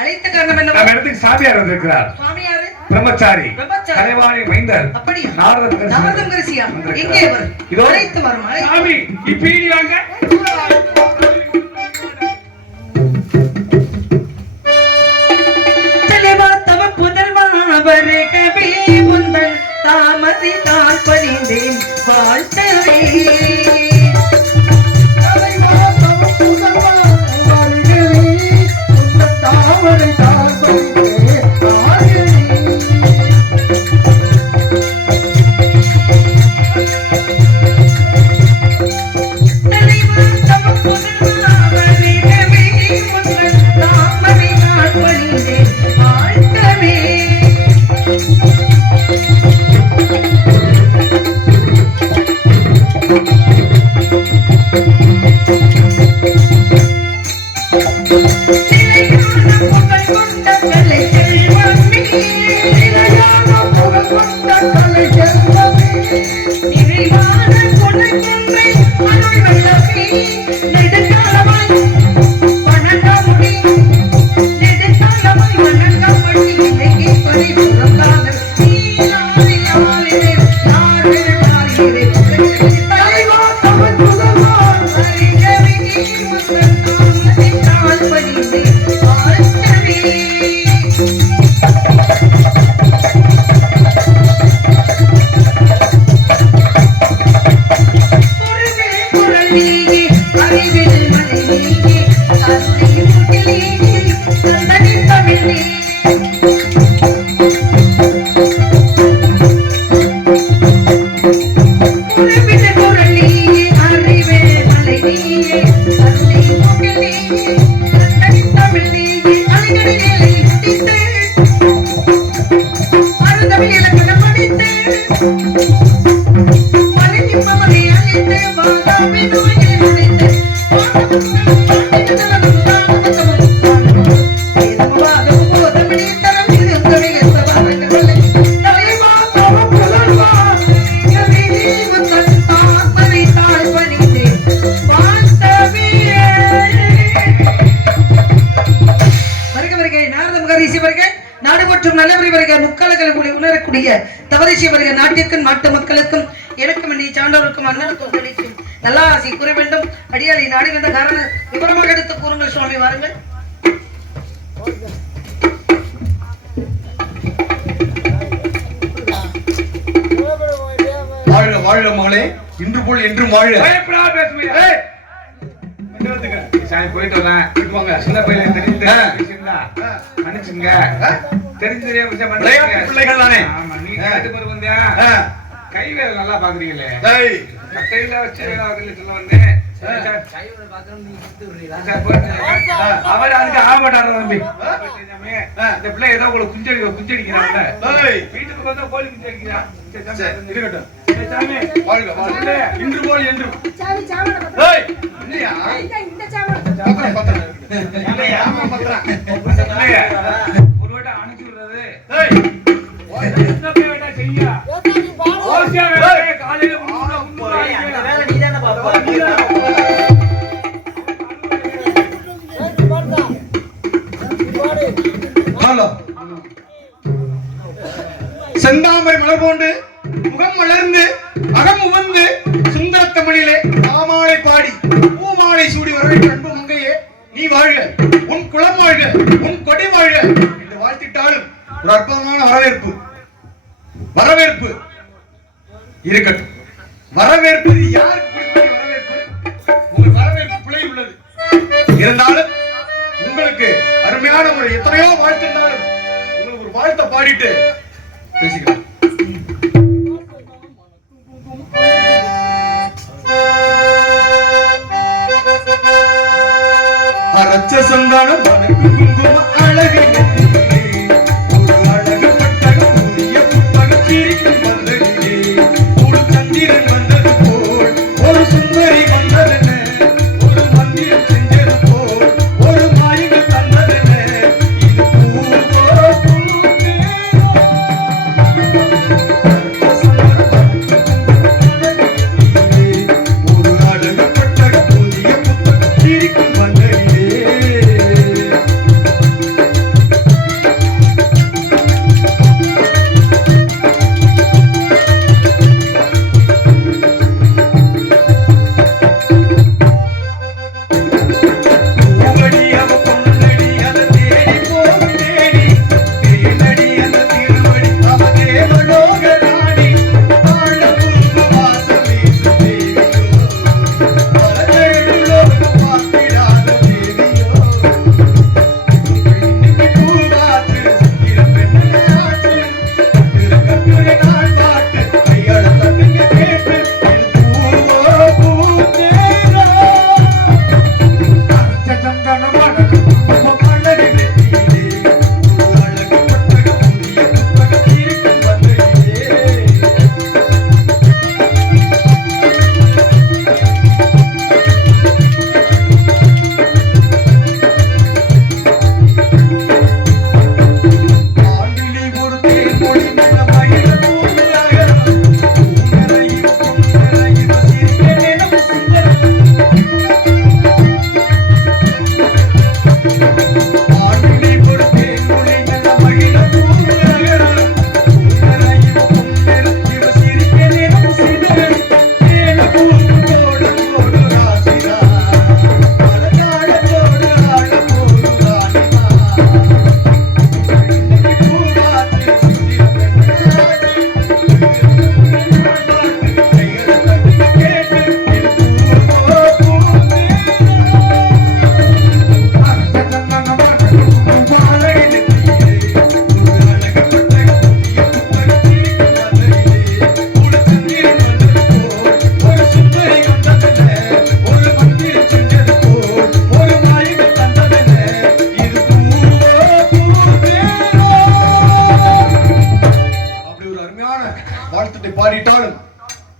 அழைத்த காரணம் என்ன? நம்ம இடத்துக்கு சாமியார் வந்திருக்கிறார். சுவாமியாரு பிரம்மச்சாரி கலைவாணி மைந்தர் அப்படியே நாரதம் கரிசியா எங்கே அவர்? இதோ அழைத்து வரும். சாமி இப்பீடி வாங்க. தலைவா தவ புதல்வா வருகவே உந்தன் தாமரை தான் பணிந்தேன் வாழ்த்தவே. நாட்டிற்கும் நாட்டு மக்களுக்கும் எனக்கும் இனி சான்றோருக்கும் அண்ணனுக்கும் நல்லா ஆசை கூற வேண்டும். அடியாளை நாடி வந்த காரணம் விவரமாக எடுத்து கூறுங்கள் சுவாமி. வாருங்கள். வாழ்க வாழ்க மகளே, இன்று போல் என்றும் வாழ்க. போயிட்டு வரேன். சின்ன பையன் மன்னிச்சுங்க. தெரிஞ்சு பிள்ளைகள் தானே. கை வேலை நல்லா பாக்குறீங்களே. அவர் அதுக்கு ஆகமாட்டாரு தம்பி. இந்த பிள்ளை ஏதோ உங்களை குஞ்சடிக்கிறாங்க. வீட்டுக்கு வந்து கோழி குஞ்சடிக்கிறான். இருக்கட்டும். இன்று போல் என்றும் ஒரு வட்டம் அனுப்பி விடுறது செய்ய காலையில செந்தாமரை மலர் போன்று முகம் மலர்ந்து அகம் உவந்து சுந்தரத்தமிழிலே மாமாலை பாடி பூமாலை சூடி வரவேற்ற அன்பு மங்கையே, நீ வாழ்க, உன் குலம் வாழ்க, உன் கொடி வாழ்க என்று வாழ்த்திட்டாலும் ஒரு அற்புதமான வரவேற்பு இருக்கட்டும். வரவேற்பு யாருக்கு வரவேற்பு? உங்கள் வரவேற்பு பிழை உள்ளது. இருந்தாலும் உங்களுக்கு அருமையான ஒரு எத்தனையோ வாழ்த்து இருந்தாலும் உங்களுக்கு ஒரு வாழ்த்தை பாடிட்டு பேசிக்கலாம். அரச்ச சந்தானம் குங்கும அழகு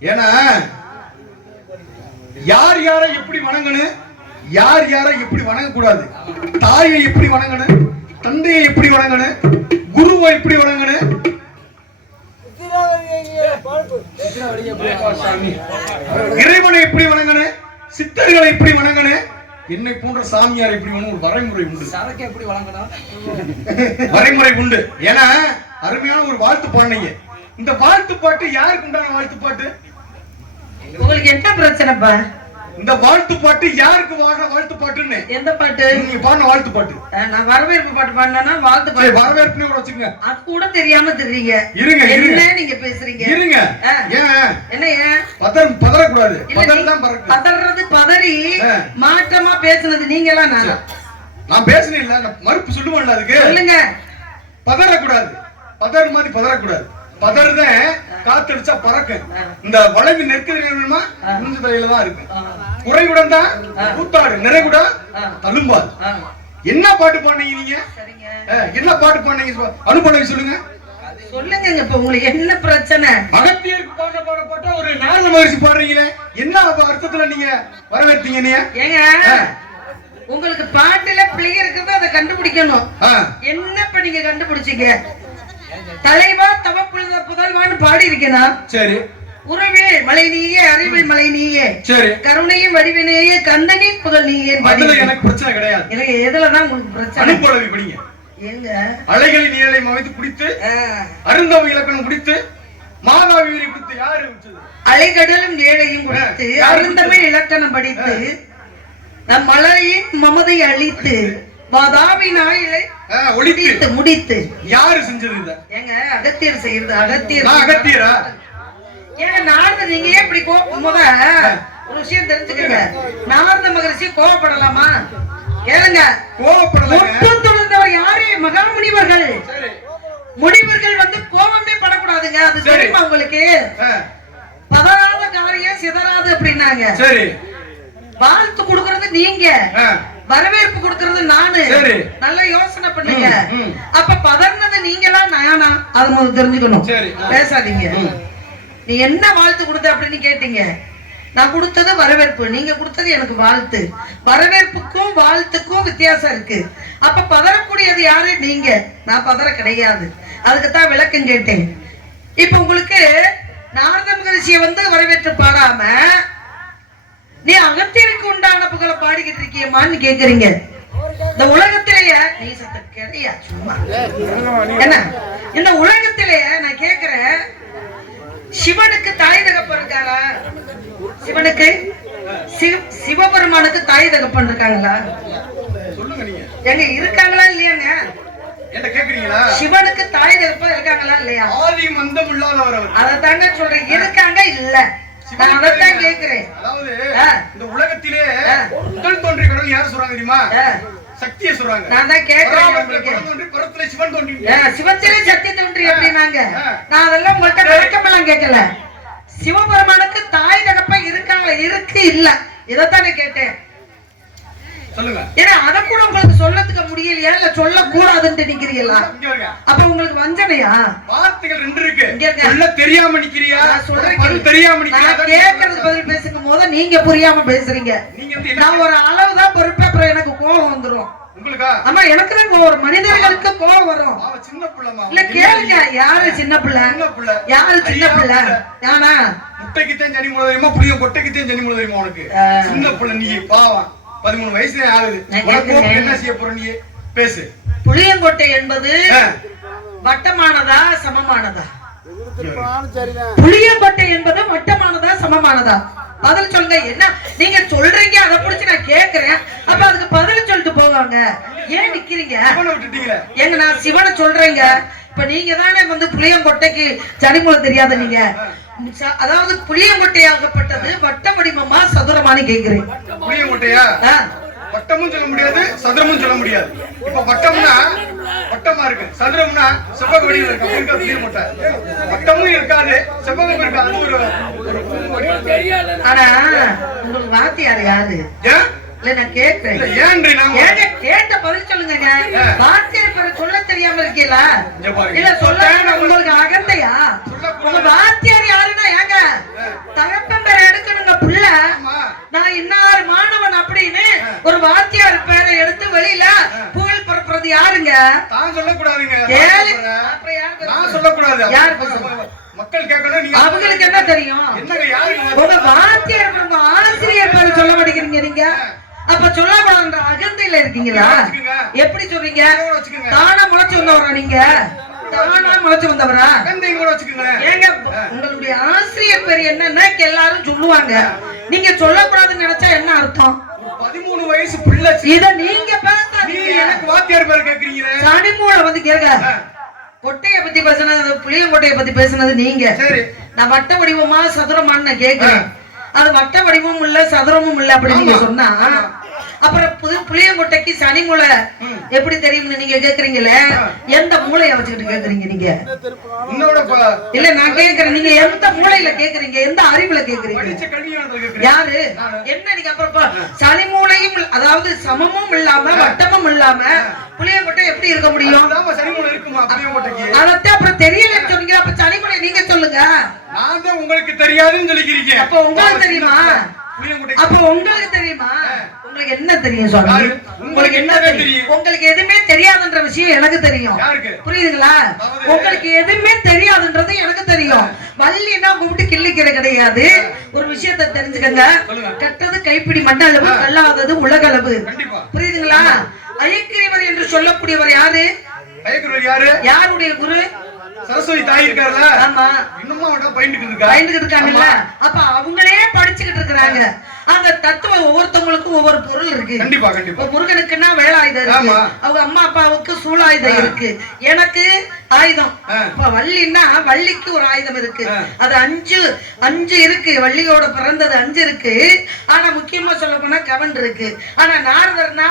ஏன்னா யார் யாரை எப்படி வணங்கணும், யார் யாரை எப்படி வணங்கக்கூடாது, தாயை எப்படி வணங்கணும், தந்தையை எப்படி வணங்கணும், குருவை எப்படி வணங்கணும், இறைவனை எப்படி வணங்கணும், சித்தர்களை எப்படி வணங்கணும், என்னை போன்ற சாமியார் எப்படி வணங்கும் ஒரு வரைமுறை உண்டு. சரக்கு எப்படி வழங்கணும் வரைமுறை உண்டு. ஏன்னா அருமையான ஒரு வாழ்த்து பாடுனீங்க. இந்த வாழ்த்து பாட்டு யாருக்கு உண்டான வாழ்த்து பாட்டு? உங்களுக்கு என்ன பிரச்சனைப்பா? இந்த வாழ்த்து பாட்டு யாருக்கு வாடுற வாழ்த்து பாட்டுன்னு? எந்த பாட்டு? நீங்க பாடின வாழ்த்து பாட்டு. நான் வரவேற்பு பாட்டு பாடினா வாழ்த்து சரி, பாட்டு வரவேற்புன்னு கூட வச்சுக்கோங்க. அது கூட தெரியாம தெரியுங்க. இருங்க இருங்க என்ன நீங்க பேசுறீங்க? இருங்க. ஏன் என்ன ஏன் பதறக்கூடாது? இல்ல, பதற தான் பறக்கு. பதறது பதறி மாற்றமா பேசுனது நீங்களா நானா? நான் பேசுனேன் இல்ல, நான் மறுப்பு சொல்லுவேன்ல அதுக்கு. சொல்லுங்க. பதறக்கூடாது. பதற மாதிரி பதறக்கூடாது. பதறதான் காத்தடிச்சா பறக்கு. இந்த வளைவு நெருக்கமா குஞ்சு தலையில தான் இருக்கு. குறைவுடன் தான் கூத்தாடு, நிறைவுடன் தழும்பாது. என்ன பாட்டு பாடுனீங்க நீங்க? என்ன பாட்டு பாடுனீங்க? அனுபவம் சொல்லுங்க. சொல்லுங்க. இப்ப உங்களுக்கு என்ன பிரச்சனை? அகத்தியருக்கு பாடப்பட்ட ஒரு நாரத மகரிஷி பாடுறீங்களே, என்ன அர்த்தத்துல நீங்க வரவேற்பீங்க? நீங்க ஏங்க உங்களுக்கு பாட்டுல பிள்ளை இருக்கிறத அதை கண்டுபிடிக்கணும். என்ன இப்ப நீங்க கண்டுபிடிச்சீங்க? தலைவா தவ புதல்வான்னு பாடி இருக்கேனா? சரி. உறவே மலை நீயே, அறிவில் மலை நீயே, சரி, கருணையும் வடிவினேயே, கந்தனின் புகழ் நீயே. அதுல எனக்கு பிரச்சனை கிடையாது. எனக்கு எதுலதான் உங்களுக்கு பிரச்சனை? அனுபவம் படிங்க. ஏங்க அலைகளின் நீரை அமைத்து குடித்து, அருந்தவ இலக்கணம் குடித்து, மாதாவியரை குடித்து யாரு விட்டது? அலைகடலும் ஏழையும் குடித்து, அருந்தமிழ் இலக்கணம் படித்து, நம் மலையின் மமதை அழித்து, வாதாவின் ஆயிலை ஒளித்து முடித்து யாரு செஞ்சது? இத ஏங்க அகத்தியர் செய்யறது. அகத்தியர். அகத்தியரா? ஏங்க நாரத நீங்க ஏன் இப்படி முத ஒரு விஷயம் தெரிஞ்சுக்கங்க. நாரத மகரிஷி கோவப்படலாமா? ஏங்க கோவப்படலாம் யாரு? மகாமுனிவர்கள். முனிவர்கள் வந்து கோவமே படக்கூடாதுங்க. அது தெரியுமா உங்களுக்கு? பதறாத காரியம் சிதறாது அப்படின்னாங்க. சரி. வாழ்த்து கொடுக்கறது நீங்க, வரவேற்பு கொடுக்கறது நானு. நல்ல யோசனை பண்ணுங்க. அப்ப பதர்னது நீங்களா நானா? அது முதல்ல தெரிஞ்சுக்கணும். பேசாதீங்க. நீ என்ன வாழ்த்து கொடுத்த அப்படின்னு கேட்டீங்க. நான் கொடுத்தது வரவேற்பு, நீங்க கொடுத்தது எனக்கு வாழ்த்து. வரவேற்புக்கும் வாழ்த்துக்கும் வித்தியாசம் இருக்கு. அப்ப பதறக்கூடியது யாரு? நீங்க. நான் பதற கிடையாது. அதுக்குத்தான் விளக்கம் கேட்டேன். இப்ப உங்களுக்கு நாரத மகரிஷியை வந்து வரவேற்று பாடாம நீ அகத்தியருக்கு உண்டான புகழை பாடிக்கிட்டு இருக்கியமான்னு கேக்குறீங்க. இந்த உலகத்திலேயே நீ சத்த கிடையா சும்மா என்ன? இந்த உலகத்திலேயே நான் கேக்குறேன், சிவனுக்கு தாய் தகப்பன் இருக்காளா? சிவனுக்கு சிவபெருமானுக்கு தாய் தகப்பன் இருக்காங்களா? சொல்லுங்க. நீங்க எங்க இருக்காங்களா இல்லையாங்க? என்ன கேக்குறீங்களா? சிவனுக்கு தாய் தகப்பன் இருக்காங்களா இல்லையா? ஆதி மந்தம் இல்லாதவர் அவர். அத தாங்க சொல்றேன். இருக்காங்க இல்ல? நான் அதான் கேக்குறேன். அதாவது இந்த உலகத்திலே முதல் தோன்றிய கடவுள் யார் சொல்றாங்க தெரியுமா? சக்தியை சொல்றாங்க. நான் தான் கேக்குறேன். புறத்துல சிவன் தோன்றி, சிவத்திலே சக்தி தோன்றி அப்படினாங்க. நான் அதெல்லாம் உங்கள்ட்ட விளக்கமெல்லாம் கேட்கல. சிவபெருமானுக்கு தாய் தகப்பன் இருக்காங்க, இருக்கு இல்ல? இதத்தானே கேட்டேன். சொல்லுங்க. ஏன்னா அத கூட உங்களுக்கு சொல்லத்துக்க முடியலையா? இல்ல சொல்ல கூடாதுன்னு நிக்கிறீங்களா? அப்ப உங்களுக்கு வஞ்சனையா? வார்த்தைகள் ரெண்டு இருக்கு. சொல்ல தெரியாம நிக்கிறியா? சொல்றேன் தெரியாம நிக்கிறியா? கேக்குறது பதில் பேசுங்க. போது நீங்க புரியாம பேசுறீங்க. நான் ஒரு அளவுதான் பொறுப்பே, அப்புறம் எனக்கு கோபம் வந்துரும். உங்களுக்கா? ஆமா, எனக்கு தான் கோபம் வரும். மனிதர்களுக்கு கோபம் வரும். சின்ன பிள்ளைமா? இல்ல கேளுங்க. யாரு சின்ன பிள்ளை? யாரு சின்ன பிள்ளை? யானா முட்டைக்குத்தான் ஜனி முளை தெரியுமா? புளிய கொட்டைக்குத்தான் ஜனி முளை தெரியுமா? உனக்கு சின்ன பிள்ளை. நீ பாவம் 13 வயசுல ஆகுது. என்ன செய்ய போற? நீ பேசு. புளியங்கொட்டை என்பது வட்டமானதா சமமானதா? புளியங்கொட்டை என்பது வட்டமானதா சமமானதா? பதில் சொல்லுங்க. என்ன நீங்க சொல்றீங்க, அதை புடிச்சு நான் கேக்குறேன். அப்ப அதுக்கு பதில் சொல்லிட்டு போவாங்க. ஏன் நிக்கிறீங்க? எங்க நான் சிவனை சொல்றேங்க. இப்ப நீங்க தானே வந்து புளியங்கொட்டைக்கு ஜனிமுளை தெரியாத நீங்க. அதாவது புளியங்கொட்டையாகப்பட்டது வட்ட வடிவமா சதுரமானு கேக்குறேன். புளியங்கொட்டையா? வட்டமும் சொல்ல முடியாது, சதுரமும் சொல்ல முடியாது. இப்ப வட்டம்னா வட்டமா இருக்கு, சதுரம்னா செவ்வக வடிவில் இருக்கு. புளியங்கொட்டை வட்டமும் இருக்காது, செவ்வகம் இருக்காது. ஆனா உங்களுக்கு வாத்தியார் யாரு? இல்ல நான் கேக்குறேன். கேட்ட பதில் சொல்லுங்க. வாத்தியார் சொல்ல தெரியாம இருக்கீங்களா? இல்ல சொல்ல உங்களுக்கு அகந்தையா? உங்க வாத்தியார் யாருன்னா ஏங்க இல்ல நான் இன்னார் மாணவன் அப்படின்னு ஒரு வாத்தியார் பேரை எடுத்து வெளியில புகழ் பரப்புறது யாருங்க? நான் சொல்லக்கூடாதுங்க. அப்புறம் யாரு? நான் சொல்லக்கூடாது. யார் மக்கள் கேட்கணும். நீங்க அவங்களுக்கு என்ன தெரியும்? என்னங்க யாருக்கு உங்க வாத்தியார் நம்ம ஆசிரியர் பேரை சொல்ல மாட்டேங்கிறீங்க நீங்க. அப்ப சொல்லக்கூடாதுன்ற அகந்தையில இருக்கீங்களா? எப்படி சொல்றீங்க? தானா முளைச்சு வந்தவரா நீங்க? தானா முளைச்சு வந்தவரா? ஏங்க உங்களுடைய ஆசிரியர் பேர் என்னன்னா எல்லாரும் சொல்லுவாங்க. நீங்க சொல்லக்கூடாதுன்னு நினைச்சா என்ன அர்த்தம்? 13 வயசு பிள்ளை. இத நீங்க பேசாதீங்க. எனக்கு வாத்தியார் பேர் கேக்குறீங்க. சனிமூளை வந்து கேளுங்க. கொட்டைய பத்தி பேசுனது, புளியங்கொட்டைய பத்தி பேசுனது நீங்க. நான் வட்ட வடிவமா சதுரமான்னு நான் கேக்குறேன். அது வட்ட வடிவமும் இல்ல சதுரமும் இல்ல அப்படி நீங்க சொன்னா அப்புறம் புளியங்கொட்டைக்கு சனி மூளை எப்படி தெரியும்னு நீங்க கேக்குறீங்களே, எந்த மூளைய வச்சுக்கிட்டு கேக்குறீங்க நீங்க? இல்ல நான் கேக்குறேன், நீங்க எந்த மூளையில கேக்குறீங்க? எந்த அறிவுல கேக்குறீங்க? யாரு என்ன? நீங்க அப்புறம் சனி மூளையும் அதாவது சமமும் இல்லாம வட்டமும் இல்லாம புளியங்கொட்டை எப்படி இருக்க முடியும்? அதத்தான் அப்புறம் தெரியலன்னு சொன்னீங்க. அப்ப சனி மூளை நீங்க சொல்லுங்க. நான் தான் உங்களுக்கு தெரியாதுன்னு சொல்லிக்கிறீங்க. அப்ப உங்களுக்கு தெரியுமா? அப்ப உங்களுக்கு தெரியுமா? உங்களுக்கு என்ன தெரியும் சுவாமி? உங்களுக்கு என்ன தெரியும்? உங்களுக்கு எதுவுமே தெரியாதுன்ற விஷயம் எனக்கு தெரியும். புரியுதுங்களா? உங்களுக்கு எதுவுமே தெரியாதுன்றது எனக்கு தெரியும். வள்ளினா கூப்பிட்டு கிள்ளிக்கிற கிடையாது. ஒரு விஷயத்தை தெரிஞ்சுக்கங்க. கெட்டது கைப்பிடி மண்ணளவு, கல்லாதது உலகளவு. புரியுதுங்களா? ஐயக்கிரிவர் என்று சொல்லக்கூடியவர் யாரு? யாருடைய குரு? சரஸ்வதி தாய் இருக்காருல்ல? ஆமா. இன்னுமா அவட பயிண்டுக்கிட்டு இருக்காங்கல்ல. அப்ப அவங்களே படிச்சுக்கிட்டு இருக்காங்க. அந்த தத்துவம் ஒவ்வொருத்தவங்களுக்கும் ஒவ்வொரு பொருள் இருக்கு. கண்டிப்பா கண்டிப்பா. முருகனுக்குன்னா வேலாயுதம் இருக்கு, அவங்க அம்மா அப்பாவுக்கு சூலாயுதம் இருக்கு, எனக்கு ஆயுதம். இப்ப வள்ளின்னா வள்ளிக்கு ஒரு ஆயுதம் இருக்கு. அது அஞ்சு இருக்கு. வள்ளியோட பிறந்தது 5 இருக்கு. ஆனா முக்கியமா சொல்ல போனா கவன் இருக்கு. ஆனா நாரதர்னா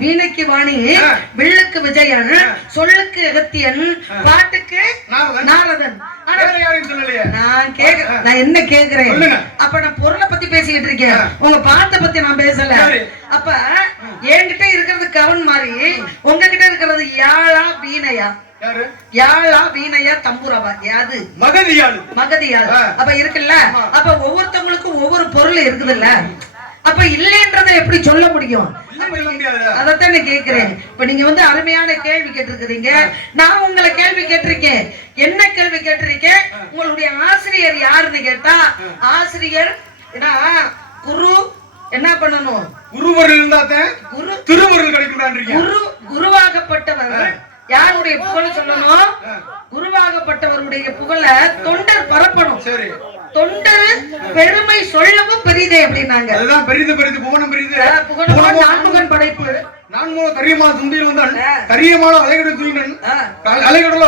வீணைக்கு வாணி, வில்லுக்கு விஜயன், சொல்லுக்கு அகத்தியன், பாட்டுக்கு நாரதன். நான் என்ன கேக்குறேன்? அப்ப நான் பொருளை பத்தி பேசிக்கிட்டு இருக்கேன், உங்க பாட்டை பத்தி நான் பேசல. அப்ப என்கிட்ட இருக்கிறது கவன் மாதிரி, உங்ககிட்ட இருக்கிறது யாழா வீணையா? யாழா வீணையா தம்பூராவா? யாது? மகதியாள். அப்ப இருக்குல்ல. அப்ப ஒவ்வொருத்தவங்களுக்கும் ஒவ்வொரு பொருள் இருக்குதுல்ல. அப்ப இல்லைன்றதை எப்படி சொல்ல முடியும்? அதத்தான் நான் கேக்குறேன். இப்ப நீங்க வந்து அருமையான கேள்வி கேட்டிருக்கிறீங்க. நான் உங்களை கேள்வி கேட்டிருக்கேன். என்ன கேள்வி கேட்டிருக்கேன்? உங்களுடைய ஆசிரியர் யாருன்னு கேட்டா, ஆசிரியர் குரு என்ன பண்ணணும்? குருவர் இருந்தாதான் திருவருள் கிடைக்கும். குருவாகப்பட்டவர் யாருடைய புகழ் சொல்லணும்? குருவாகப்பட்டவருடைய புகழ தொண்டர் பரப்பணும். தொண்டர் பெருமை சொல்லவும் பெரிதே அப்படின்னாங்க. அதுதான் பெரிது புவனம் பெரிது. நான்முகன் படைப்பு. நான்முக கரியமா துந்தியில் வந்தான், கரியமான அலைகடு தூயினன், அலைகடல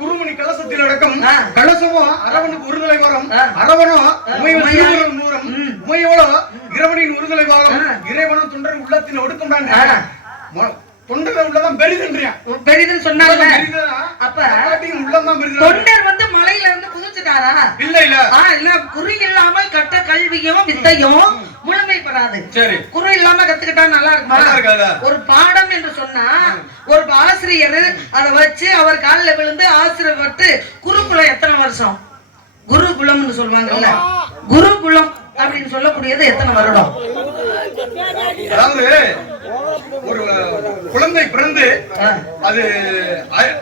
குருமணி கலசத்தில் அடக்கம், கலசமோ அரவனுக்கு ஒருதலை வாரம், அரவனோ உமையோட நூறம், உமையோட இறைவனின் ஒருதலை வாரம், இறைவனும் தொண்டர் உள்ளத்தின் ஒடுக்கம். தொண்டர் உள்ளதான் பெரிதுன்றியா? பெரிதுன்னு சொன்னாங்க. அப்ப தொண்டர் வந்து மலையில இருந்து குதிச்சுட்டாரா? இல்ல குறி இல்லாமல் கட்ட கல்வியும் வித்தையும் முழுமை பெறாது. குறி இல்லாம கத்துக்கிட்டா நல்லா இருக்குமா? ஒரு பாடம் என்று சொன்னா ஒரு ஆசிரியர் அதை வச்சு அவர் காலில் விழுந்து ஆசிரியர் பட்டு குருகுலம் எத்தனை வருஷம்? குருகுலம்னு சொல்லுவாங்கல்ல, குருகுலம் அப்படின்னு சொல்லக்கூடியது எத்தனை வருடம்? அதாவது ஒரு குழந்தை பிறந்து அது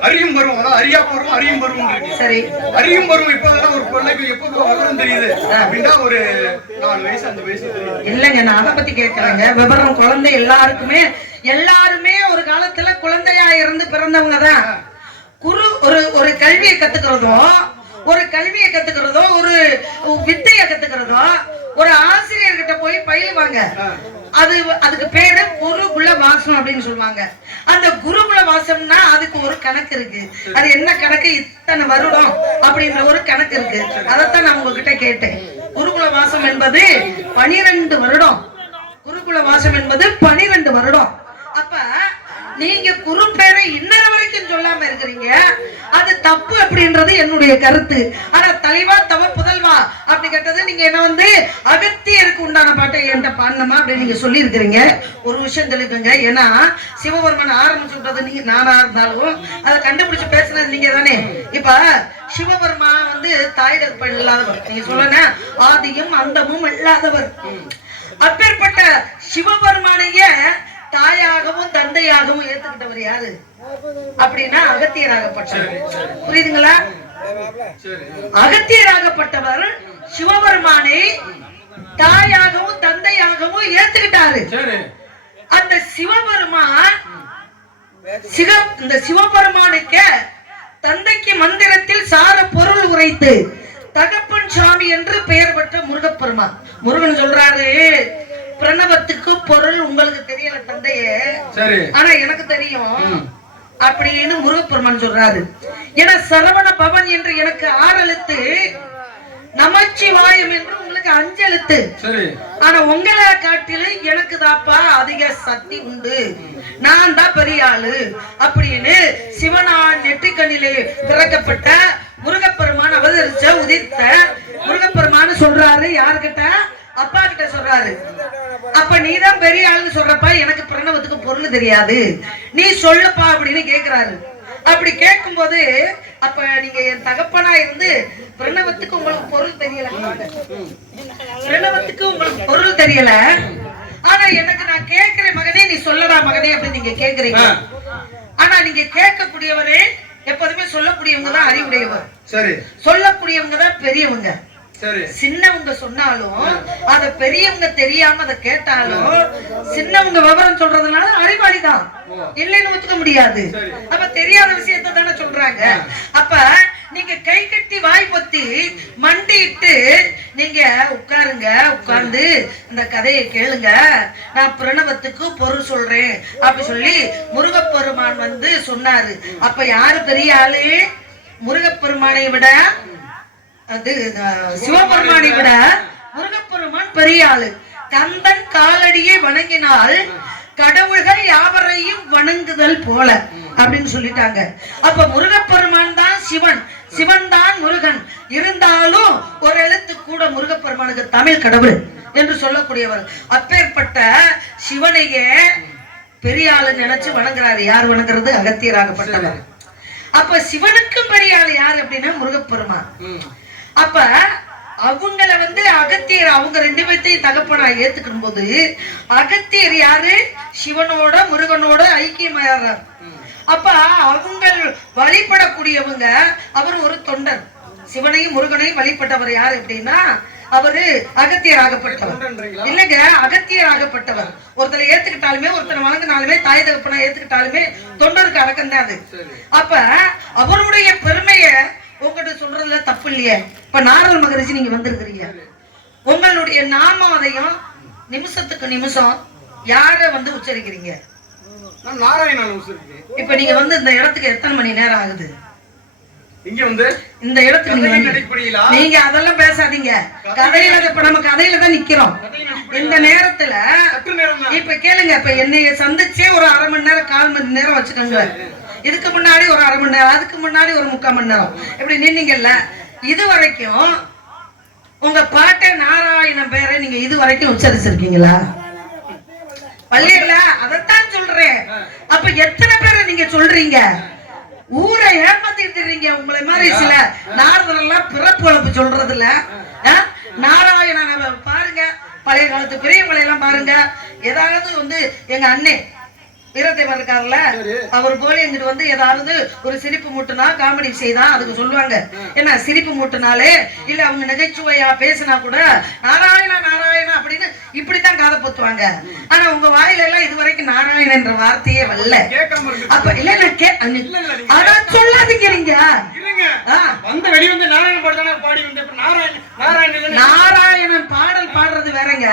அறியும் பருவம், அதாவது அறியா பருவம், அறியும் பருவம். சரி, அறியும் பருவம் இப்போதான் ஒரு பிள்ளைக்கு எப்போ விவரம் தெரியுது அப்படின்னா ஒரு 4 வயசு 5 வயசு. இல்லைங்க, நான் அதை பத்தி கேட்கறேங்க. விவரம் குழந்தை எல்லாருமே ஒரு காலத்துல குழந்தையா இருந்து பிறந்தவங்க தான். ஒரு கல்வியை கத்துக்கிறதோ, ஒரு வித்தையை கத்துக்கிறதோ ஒரு ஆசிரியர்கிட்ட போய் பயிலுவாங்க. அதுக்கு பேரு குருகுல வாசம் அப்படின்னு சொல்லுவாங்க. அந்த குருகுல வாசம்னா அதுக்கு ஒரு கணக்கு இருக்கு. அது என்ன கணக்கு? இத்தனை வருடம் அப்படின்ற ஒரு கணக்கு இருக்கு. அதைத்தான் நான் உங்ககிட்ட கேட்டேன். குருகுல வாசம் என்பது 12 வருடம். குருகுல வாசம் என்பது 12 வருடம். அப்ப நீங்க குரு பேரை இன்னொரு வரைக்கும் சொல்லாம பேசாம இருக்கிறீங்க. அது தப்பு அப்படின்றது என்னுடைய கருத்து. ஆனா தலைவா தவ புதல்வா அப்படி கேட்டது நீங்க என்ன வந்து அகத்தியருக்கு உண்டான பாட்டை என்கிட்ட பாடணுமா அப்படின்னு நீங்க சொல்லி இருக்கிறீங்க. ஒரு விஷயம் தெரிஞ்சுக்கோங்க, ஏன்னா சிவபெருமன் ஆரம்பிச்சு விட்டது நீங்க நானா இருந்தாலும் அதை கண்டுபிடிச்சு பேசுனது நீங்க தானே. இப்ப சிவபெருமா வந்து தாய் தகப்பன் இல்லாதவர், நீங்க சொல்லன ஆதியும் அந்தமும் இல்லாதவர். அப்பேற்பட்ட சிவபெருமானைய தாயாகவும் தந்தையாகவும் ஏத்துக்கிட்டவர் யாரு அப்படின்னா அகத்தியராகப்பட்டவர். புரியுதுங்களா? அகத்தியராகப்பட்டவர் சிவபெருமானை தாயாகவும் தந்தையாகவும் ஏத்துக்கிட்டாரு. அந்த சிவபெருமான் இந்த சிவபெருமானுக்கு தந்தைக்கு மந்திரத்தில் சார பொருள் உரைத்து தகப்பன் சாமி என்று பெயர் பெற்ற முருகப்பெருமான். முருகன் சொல்றாரு, பிரணவத்துக்கு பொருள் உங்களுக்கு தெரியல தந்தையே, ஆனா எனக்கு தெரியும் அப்படின்னு முருகப்பெருமான் சொல்றாரு. ஏன்னா சரவண பவன் என்று எனக்கு 6 எழுத்து, நமச்சிவாயம் என்று உங்களுக்கு 5 எழுத்து. ஆனா உங்களை காட்டிலும் எனக்கு தாப்பா அதிக சக்தி உண்டு, நான் தான் பெரிய ஆளு அப்படின்னு சிவனான் நெற்றிக்கண்ணிலே பிறக்கப்பட்ட முருகப்பெருமான் அவதரிச்ச உதித்த முருகப்பெருமான் சொல்றாரு. யாருக்கிட்ட? அப்பா கிட்ட சொல்றாரு. அப்ப நீதான் பெரிய ஆளுன்னு சொல்றப்பா, எனக்கு பிரணவத்துக்கு பொருள் தெரியாது, நீ சொல்லுப்பா அப்படின்னு கேக்குறாரு. அப்படி கேட்கும் போது, அப்ப நீங்க என் தகப்பனா இருந்து பிரணவத்துக்கு உங்களுக்கு பொருள் தெரியல, பிரணவத்துக்கு உங்களுக்கு பொருள் தெரியல, ஆனா எனக்கு நான் கேட்கிறேன் மகனே, நீ சொல்லடா மகனே அப்படின்னு நீங்க கேக்குறீங்க. ஆனா நீங்க கேட்கக்கூடியவரே எப்போதுமே சொல்லக்கூடியவங்க தான் அறிவுடையவர், சொல்லக்கூடியவங்க தான் பெரியவங்க. சின்னவங்க சொன்னாலும் அத பெரியவங்க தெரியாம அதை கேட்டாலும் சின்னவங்க விவரம் சொல்றதுனால அறிவாளி தான் இல்லைன்னு ஒத்துக்க முடியாது. அப்ப தெரியாத விஷயத்தை தானே சொல்றாங்க. அப்ப நீங்க கை கட்டி வாய் பொத்தி மண்டிட்டு நீங்க உட்காருங்க, உட்கார்ந்து இந்த கதையை கேளுங்க, நான் பிரணவத்துக்கு பொருள் சொல்றேன் அப்படி சொல்லி முருகப்பெருமான் வந்து சொன்னாரு. அப்ப யாரு பெரிய ஆளு? முருகப்பெருமானை விட அது சிவபெருமானை விட முருகப்பெருமான் பெரிய ஆளு. கந்தன் காலடியை வணங்கினால் கடவுள்கள் யாவரையும் வணங்குதல் போல அப்படின்னு சொல்லிட்டாங்க. அப்ப முருகப்பெருமான் தான் சிவன், சிவன் தான் முருகன். இருந்தாலும் ஒரு எழுத்து கூட முருகப்பெருமானுக்கு தமிழ் கடவுள் என்று சொல்லக்கூடியவர். அப்பேற்பட்ட சிவனையே பெரிய ஆளு நினைச்சு வணங்குறாரு. யார் வணங்குறது? அகத்தியராகப்பட்டவர். அப்ப சிவனுக்கும் பெரிய ஆளு யாரு அப்படின்னா முருகப்பெருமான். அப்ப அவங்கள வந்து அகத்தியர் அவங்க 2 பேர்த்தையும் தகப்பனா ஏத்துக்கும் போது அகத்தியர் யாரு? சிவனோட முருகனோட ஐக்கியமாயிடுறார். அப்ப அவங்க வழிபடக்கூடியவங்க, அவர் ஒரு தொண்டர். சிவனையும் முருகனையும் வழிபட்டவர் யாரு அப்படின்னா அவரு அகத்தியராகப்பட்டவர். இல்லங்க, அகத்தியராகப்பட்டவர். ஒருத்தரை ஏத்துக்கிட்டாலுமே, ஒருத்தரை வணங்கினாலுமே, தாய் தகப்பனா ஏத்துக்கிட்டாலுமே தொண்டருக்கு அடக்கம் தான் அது. அப்ப அவருடைய பெருமைய உங்ககிட்ட சொல்றதுல தப்பு இல்லையே. இப்ப நாரத மகரிஷி நீங்க வந்திருக்கிறீங்க, உங்களுடைய நாமாதையும் நிமிஷத்துக்கு நிமிஷம் யார வந்து உச்சரிக்கிறீங்க? நான் நாராயணன் உச்சரிக்கிறேன். இப்ப நீங்க வந்து இந்த இடத்துக்கு எத்தனை மணி நேரம் ஆகுது? இங்க வந்து இந்த இடத்துக்கு நீங்க அதெல்லாம் பேசாதீங்க. கதையில இப்ப நம்ம கதையில தான் நிக்கிறோம். இந்த நேரத்துல இப்ப கேளுங்க, இப்ப என்னைய சந்திச்சே ஒரு 1/2 மணி நேரம் 1/4 மணி நேரம் வச்சுக்கோங்க. இதுக்கு முன்னாடி ஒரு 1/2 மணி நேரம், அதுக்கு முன்னாடி ஒரு 3/4 மணி நேரம் இப்படி நின்னீங்கல்ல. இது வரைக்கும் உங்க பாட்டை நாராயணன் பேரை நீங்க இது வரைக்கும் உச்சரிச்சிருக்கீங்களா? பள்ளியில அதைத்தான் சொல்றேன். அப்ப எத்தனை பேரை நீங்க சொல்றீங்க? ஊரை ஏமாத்திட்டு இருக்கீங்க. உங்களை மாதிரி சில நாரதர் எல்லாம் பிறப்பு சொல்றது இல்ல. நாராயணன் பாருங்க, பழைய காலத்து பெரியவங்களை எல்லாம் பாருங்க. ஏதாவது வந்து எங்க அண்ணே வீரதேவர் இருக்காருல்ல, அவர் போல எங்கிட்டு வந்து ஏதாவது ஒரு சிரிப்பு மூட்டுனா காமெடி செய்தா அதுக்கு சொல்லுவாங்க. ஏன்னா சிரிப்பு மூட்டுனாலே இல்ல அவங்க நகைச்சுவையா பேசினா கூட நாராயணா நாராயணா அப்படின்னு இப்படித்தான் காதை பொத்துவாங்க. ஆனா உங்க வாயில எல்லாம் இதுவரைக்கும் நாராயணன் என்ற வார்த்தையே வரல. அப்ப இல்ல அதான் சொல்லாதீங்க. நீங்க நாராயணன் பாடல் பாடுறது வேறங்க,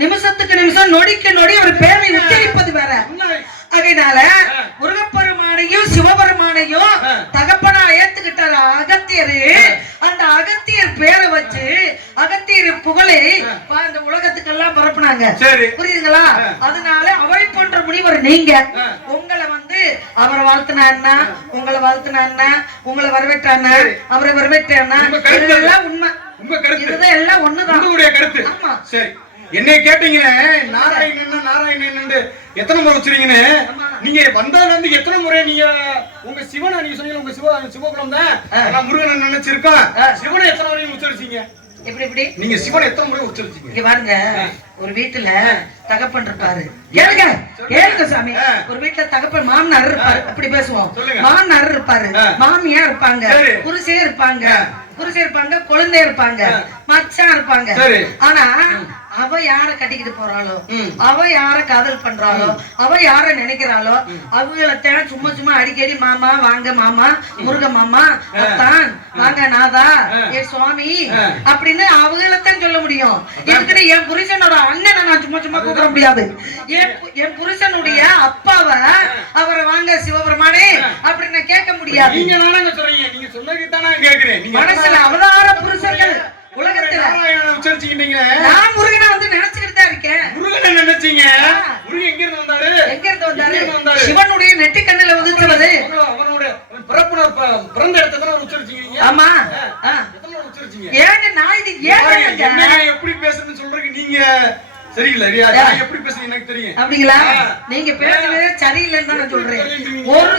நிமிஷத்துக்கு நிமிஷம் நொடிக்கு நொடி ஒரு பேரை உச்சரிப்பது வேற. அதனால முருகப்பெருமானையும் சிவபெருமானையும் தகப்பனா ஏத்துக்கிட்டாரு அகத்தியரு. அந்த அகத்தியர் பேரை வச்சு அகத்தியர் புகழை அந்த உலகத்துக்கெல்லாம் பரப்புனாங்க. புரியுதுங்களா? அதனால அவரை போன்ற முனிவர் நீங்க. உங்களை வந்து அவரை வாழ்த்துனா என்ன, உங்களை வாழ்த்துனா என்ன, உங்களை வரவேற்றானா, அவரை வரவேற்றானா, இதெல்லாம் உண்மை. உங்க கருத்து இதுதான் எல்லாம் ஒண்ணுதான். உங்களுடைய கருத்து. ஆமா. சரி, என்னைய கேட்டீங்கன்னா நாராயணன் எத்தனை முறை வச்சிருக்கீங்கன்னு, நீங்க வந்ததுல இருந்து எத்தனை முறை நீங்க உங்க சிவனை நீங்க சொன்னீங்க, உங்க சிவகுலம் தான் நான் முருகனை நினைச்சிருக்கோம். சிவனை எத்தனை முறை உச்சரிச்சீங்க? எப்படி நீங்க சிவனை எத்தனை முறை உச்சரிச்சீங்க? இங்க பாருங்க, ஒரு வீட்டுல தகப்பன் இருப்பாரு. கேளுங்க சாமி. ஒரு வீட்டுல தகப்பன் மாமனார் இருப்பாரு, அப்படி பேசுவோம். மாமனார் இருப்பாரு, மாமியா இருப்பாங்க, புருஷே இருப்பாங்க, குழந்தை இருப்பாங்க, மச்சான் இருப்பாங்க. ஆனா அவ யார கட்டிக்கிட்டு போறாளோ, அவ யார காதல் பண்றாளோ, அவ யார நினைக்கிறாளோ, அவங்களத்தான் சும்மா சும்மா அடிக்கடி மாமா வாங்க, மாமா முருக மாமா, அத்தான் வாங்க, நாதா, ஏ சுவாமி அப்படின்னு அவங்களத்தான் சொல்ல முடியும். இதுக்கிட்ட என் புருஷனோட அண்ணனை நான் சும்மா சும்மா கூப்பிட முடியாது. என் புருஷனுடைய அப்பாவை அவரை வாங்க சிவபெருமானே அப்படின்னு கேட்க முடியாது. நீங்க தானே சொல்றீங்க, நீங்க சொன்னதுதான் நான் கேக்குறேன். மனசுல அவதார புருஷர்கள் உலகத்துல உச்சரிச்சுக்கிட்டீங்க. நான் முருகனை வந்து நினைச்சுக்கிட்டு தான் இருக்கேன். முருகனை நினைச்சீங்க? முருகன் எங்க இருந்து வந்தாரு? எங்க இருந்து வந்தாரு? சிவனுடைய நெற்றி கண்ணுல உதிர்ந்தது. அவனுடைய பிறந்த இடத்தை உச்சரிச்சீங்க. ஆமா. உச்சரிச்சீங்க. ஏங்க நான் இது என்ன எப்படி பேசுறேன்னு சொல்றீங்க நீங்க? சரியில்லை, எப்படி பேசுறீங்க எனக்கு தெரியும். அப்படிங்களா? நீங்க பேசுறது சரியில்லைன்னு தான் நான் சொல்றேன். ஒரு